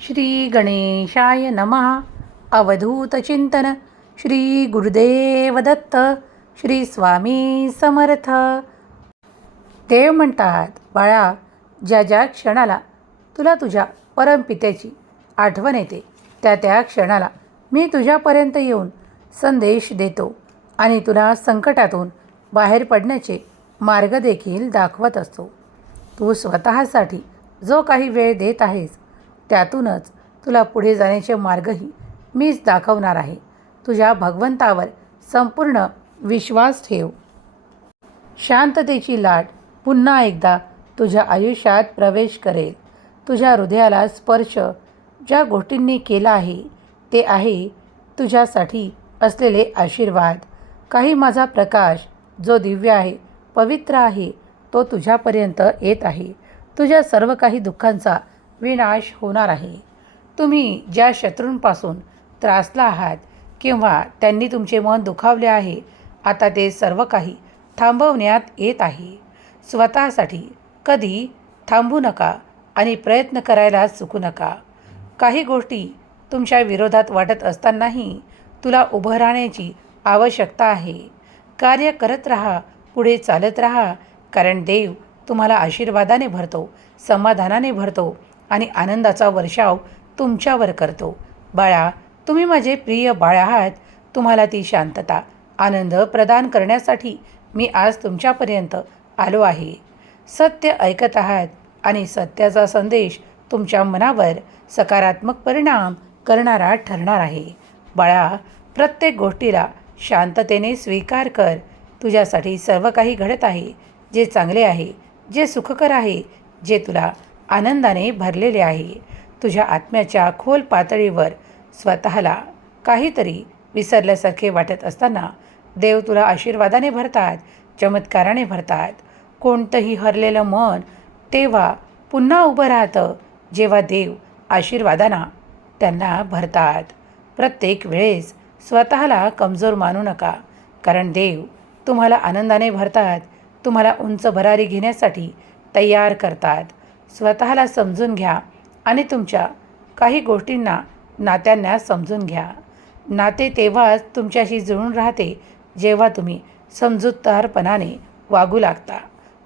श्री गणेशाय नमः अवधूतचिंतन श्री गुरुदेव दत्त. श्री स्वामी समर्थ. देव म्हणतात बाळा ज्या ज्या क्षणाला तुला तुझ्या परमपित्याची आठवण येते त्या त्या क्षणाला मी तुझ्यापर्यंत येऊन संदेश देतो आणि तुला संकटातून बाहेर पडण्याचे मार्ग देखील दाखवत असतो. तू स्वतःसाठी जो काही वेळ देत आहेस त्यातूनच तुला पुढे जाण्याचे मार्गही मीच दाखवणार आहे. तुझ्या भगवंतावर संपूर्ण विश्वास ठेव. शांततेची लाट पुन्हा एकदा तुझ्या आयुष्यात प्रवेश करेल. तुझ्या हृदयाला स्पर्श ज्या गोष्टींनी केला आहे ते आहे तुझ्यासाठी असलेले आशीर्वाद. काही माझा प्रकाश जो दिव्य आहे पवित्र आहे तो तुझ्यापर्यंत येत आहे. तुझ्या सर्व काही दुःखांचा विनाश होणार आहे. तुम्ही ज्या शत्रूंपासून त्रासला आहात किंवा त्यांनी तुमचे मन दुखावले आहे आता ते सर्व काही थांबवण्यात येत आहे. स्वतःसाठी कधी थांबू नका आणि प्रयत्न करायला चुकू नका. काही गोष्टी तुमच्या विरोधात वाटत असतानाही तुला उभं राहण्याची आवश्यकता आहे. कार्य करत राहा पुढे चालत राहा कारण देव तुम्हाला आशीर्वादाने भरतो समाधानाने भरतो आणि आनंदाचा वर्षाव तुमच्यावर करतो. बाळा तुम्ही माझे प्रिय बाळ आहात. तुम्हाला ती शांतता आनंद प्रदान करण्यासाठी मी आज तुमच्यापर्यंत आलो आहे. सत्य ऐकत आहात आणि सत्याचा संदेश तुमच्या मनावर सकारात्मक परिणाम करणारा ठरणार आहे. बाळा प्रत्येक गोष्टीला शांततेने स्वीकार कर. तुझ्यासाठी सर्व काही घडत आहे जे चांगले आहे जे सुखकर आहे जे तुला आनंदाने भरलेले आहे. तुझ्या आत्म्याच्या खोल पातळीवर स्वतःला काहीतरी विसरल्यासारखे वाटत असताना देव तुला आशीर्वादाने भरतात चमत्काराने भरतात. कोणतंही हरलेलं मन तेव्हा पुन्हा उभं राहतं जेव्हा देव आशीर्वादांना त्यांना भरतात. प्रत्येक वेळेस स्वतःला कमजोर मानू नका कारण देव तुम्हाला आनंदाने भरतात तुम्हाला उंच भरारी घेण्यासाठी तयार करतात. स्वतःला समजून घ्या आणि तुमच्या काही गोष्टींना नात्यांना समजून घ्या. नाते तेव्हाच तुमच्याशी जुळून राहते जेव्हा तुम्ही समजूतदारपणाने वागू लागता.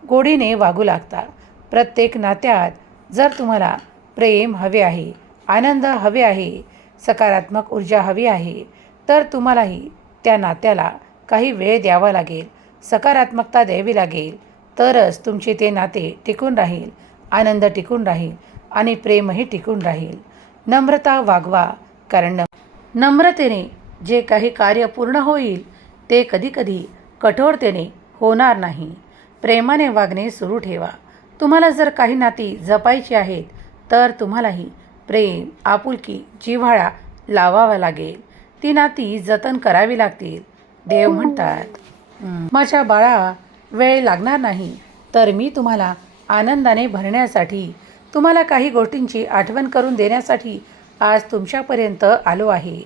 गोडीने वागू लागता. प्रत्येक नात्यात जर तुम्हाला प्रेम हवे आहे आनंद हवे आहे सकारात्मक ऊर्जा हवी आहे तर तुम्हालाही त्या नात्याला काही वेळ द्यावा लागेल सकारात्मकता द्यावी लागेल तरच तुमचे ते नाते टिकून राहील. आनंद टिकून राहील आणि प्रेमही टिकून राहील. नम्रता वागवा कारण नम्रतेने जे काही कार्य पूर्ण होईल ते कधीकधी कठोरतेने होणार नाही. प्रेमाने वागणे सुरू ठेवा. तुम्हाला जर काही नाती जपायची आहेत तर तुम्हालाही प्रेम आपुलकी जिव्हाळा लावावा लागेल. ती नाती जतन करावी लागतील. देव म्हणतात माझ्या बाळा वेळ लागणार नाही तर मी तुम्हाला आनंदाने भरण्यासाठी तुम्हाला काही गोष्टींची आठवण करून देण्यासाठी आज तुमच्यापर्यंत आलो आहे.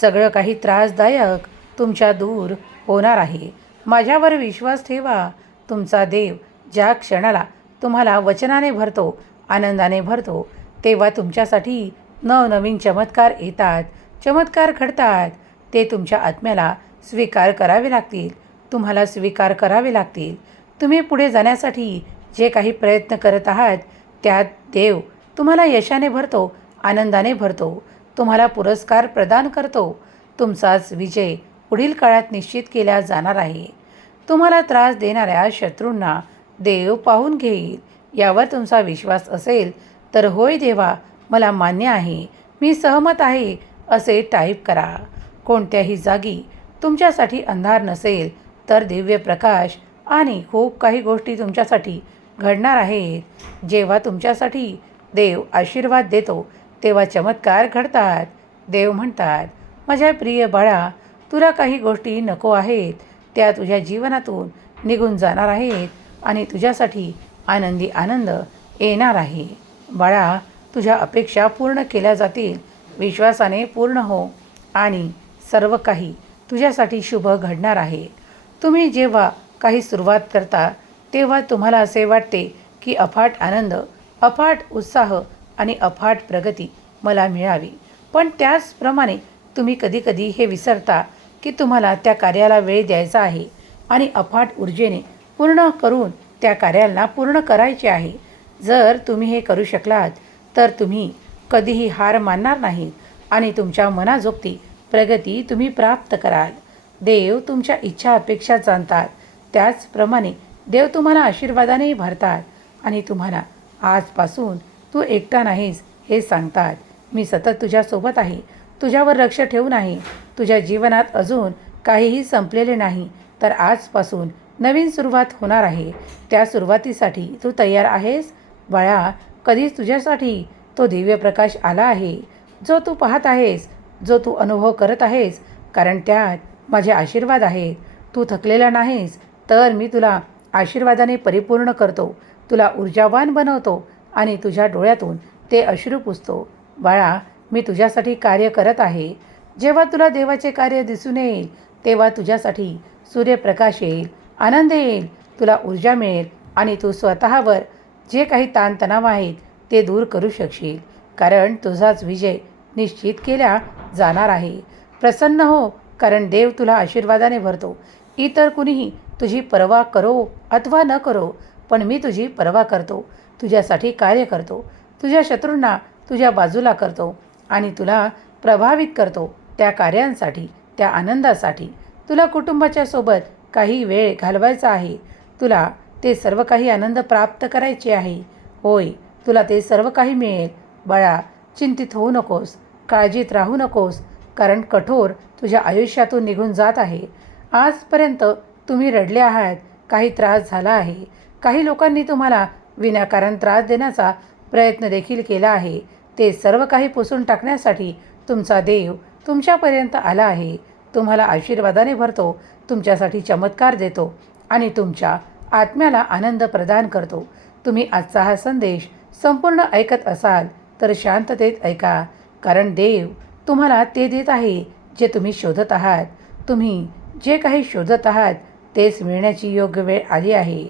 सगळं काही त्रासदायक तुमच्या दूर होणार आहे. माझ्यावर विश्वास ठेवा. तुमचा देव ज्या क्षणाला तुम्हाला वचनाने भरतो आनंदाने भरतो तेव्हा तुमच्यासाठी नवनवीन चमत्कार येतात. चमत्कार घडतात. ते तुमच्या आत्म्याला स्वीकार करावे लागतील. तुम्हाला स्वीकार करावे लागतील. तुम्ही पुढे जाण्यासाठी जे काही प्रयत्न करत आहात त्यात देव तुम्हाला यशाने भरतो आनंदाने भरतो तुम्हाला पुरस्कार प्रदान करतो. तुमचाच विजय पुढील काळात निश्चित केला जाणार आहे. तुम्हाला त्रास देणाऱ्या शत्रूंना देव पाहून घेईल. यावर तुमचा विश्वास असेल तर होय देवा मला मान्य आहे मी सहमत आहे असे टाईप करा. कोणत्याही जागी तुमच्यासाठी अंधार नसेल तर दिव्य प्रकाश आणि खूप काही गोष्टी तुमच्यासाठी घडणार आहेत जेव्हा तुमच्यासाठी देव आशीर्वाद देतो तेव्हा चमत्कार घडतात. देव म्हणतात माझ्या प्रिय बाळा तुला काही गोष्टी नको आहेत. त्या तुझ्या जीवनातून निघून जाणार आहेत आणि तुझ्यासाठी आनंदी आनंद येणार आहे. बाळा तुझ्या अपेक्षा पूर्ण केल्या जातील. विश्वासाने पूर्ण हो आणि सर्व काही तुझ्यासाठी शुभ घडणार आहे. तुम्ही जेव्हा काही सुरुवात करता तेव्हा तुम्हाला असे वाटते की अफाट आनंद अफाट उत्साह आणि अफाट प्रगती मला मिळावी. पण त्याचप्रमाणे तुम्ही कधीकधी हे विसरता की तुम्हाला त्या कार्याला वेळ द्यायचा आहे आणि अफाट ऊर्जेने पूर्ण करून त्या कार्याला पूर्ण करायचे आहे. जर तुम्ही हे करू शकलात तर तुम्ही कधीही हार मानणार नाही आणि तुमच्या मनाजोगती प्रगती तुम्ही प्राप्त कराल. देव तुमच्या इच्छा अपेक्षा जाणतात. त्याचप्रमाणे देव तुम्हाला आशीर्वादानेही भरतात आणि तुम्हाला आजपासून तू एकटा नाहीस हे सांगतात. मी सतत तुझ्यासोबत आहे. तुझ्यावर लक्ष ठेवून आहे तुझ्या जीवनात अजून काहीही संपलेले नाही तर आजपासून नवीन सुरुवात होणार आहे. त्या सुरुवातीसाठी तू तयार आहेस? बाळा कधीच तुझ्यासाठी तो दिव्य प्रकाश आला आहे. जो तू पाहत आहेस जो तू अनुभव करत आहेस कारण त्यात माझे आशीर्वाद आहेत. तू थकलेला नाहीस तर मी तुला आशीर्वादाने परिपूर्ण करतो. तुला ऊर्जावान बनवतो आणि तुझ्या डोळ्यातून ते अश्रू पुसतो. बाळा मी तुझ्यासाठी कार्य करत आहे. जेव्हा तुला देवाचे कार्य दिसून येईल तेव्हा तुझ्यासाठी सूर्यप्रकाश येईल आनंद येईल तुला ऊर्जा मिळेल आणि तू स्वतःवर जे काही ताणतणाव आहेत ते दूर करू शकशील. कारण तुझाच विजय निश्चित केला जाणार आहे. प्रसन्न हो कारण देव तुला आशीर्वादाने भरतो. इतर कुणीही तुझी पर्वा करो अथवा न करो पण मी तुझी पर्वा करतो. तुझ्यासाठी कार्य करतो. तुझ्या शत्रूंना तुझ्या बाजूला करतो आणि तुला प्रभावित करतो त्या कार्यांसाठी त्या आनंदासाठी. तुला कुटुंबाच्या सोबत काही वेळ घालवायचा आहे. तुला ते सर्व काही आनंद प्राप्त करायचे आहे. होय तुला ते सर्व काही मिळेल. बाळा चिंतित होऊ नकोस. काळजीत राहू नकोस. कारण कठोर तुझ्या आयुष्यातून निघून जात आहे. आजपर्यंत तुम्ही रडले आहात काही त्रास झाला आहे. काही लोकांनी तुम्हाला विनाकारण त्रास देण्याचा प्रयत्न देखील केला आहे. ते सर्व काही पुसून टाकण्यासाठी तुमचा देव तुमच्यापर्यंत आला आहे. तुम्हाला आशीर्वादाने भरतो तुमच्यासाठी चमत्कार देतो आणि तुमच्या आत्म्याला आनंद प्रदान करतो. तुम्ही आजचा हा संदेश संपूर्ण ऐकत असाल तर शांततेत ऐका कारण देव तुम्हाला ते देत आहे जे तुम्ही शोधत आहात. तुम्ही जे काही शोधत आहात तेच मिळण्याची योग्य वेळ आली आहे.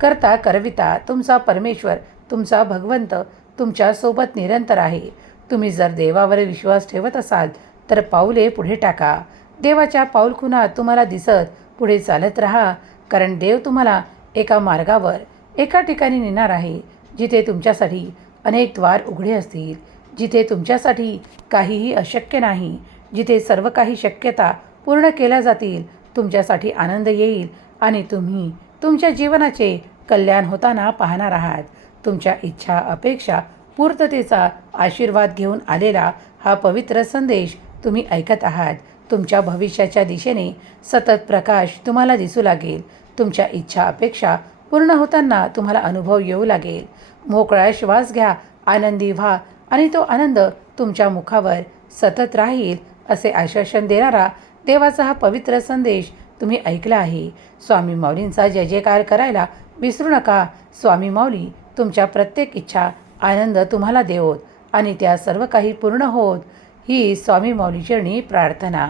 करता करविता तुमचा परमेश्वर तुमचा भगवंत तुमच्यासोबत निरंतर आहे. तुम्ही जर देवावर विश्वास ठेवत असाल तर पाऊले पुढे टाका. देवाच्या पाऊलखुनात तुम्हाला दिसत पुढे चालत राहा. कारण देव तुम्हाला एका मार्गावर एका ठिकाणी नेणार आहे जिथे तुमच्यासाठी अनेक द्वार उघडे असतील जिथे तुमच्यासाठी काहीही अशक्य नाही जिथे सर्व काही शक्यता पूर्ण केल्या जातील तुमच्यासाठी आनंद येईल आणि तुम्ही तुमच्या जीवनाचे कल्याण होताना पाहणार आहात. तुमच्या इच्छा अपेक्षा पूर्ततेचा आशीर्वाद घेऊन आलेला हा पवित्र संदेश तुम्ही ऐकत आहात. तुमच्या भविष्याच्या दिशेने सतत प्रकाश तुम्हाला दिसू लागेल. तुमच्या इच्छा अपेक्षा पूर्ण होताना तुम्हाला अनुभव येऊ लागेल. मोकळा श्वास घ्या आनंदी व्हा आणि तो आनंद तुमच्या मुखावर सतत राहील असे आश्वासन देणारा देवाचा हा पवित्र संदेश तुम्ही ऐकला आहे. स्वामी माऊलींचा जय जयकार करायला विसरू नका. स्वामी माऊली तुमच्या प्रत्येक इच्छा आनंद तुम्हाला देवोत आणि त्या सर्व काही पूर्ण होत. ही स्वामी माऊली चरणी प्रार्थना.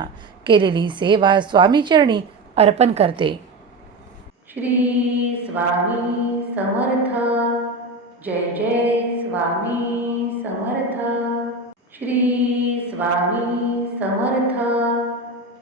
केलेली सेवा स्वामी चरणी अर्पण करते. श्री स्वामी समर्थ. जय जय स्वामी समर्थ. श्री स्वामी समर्थ.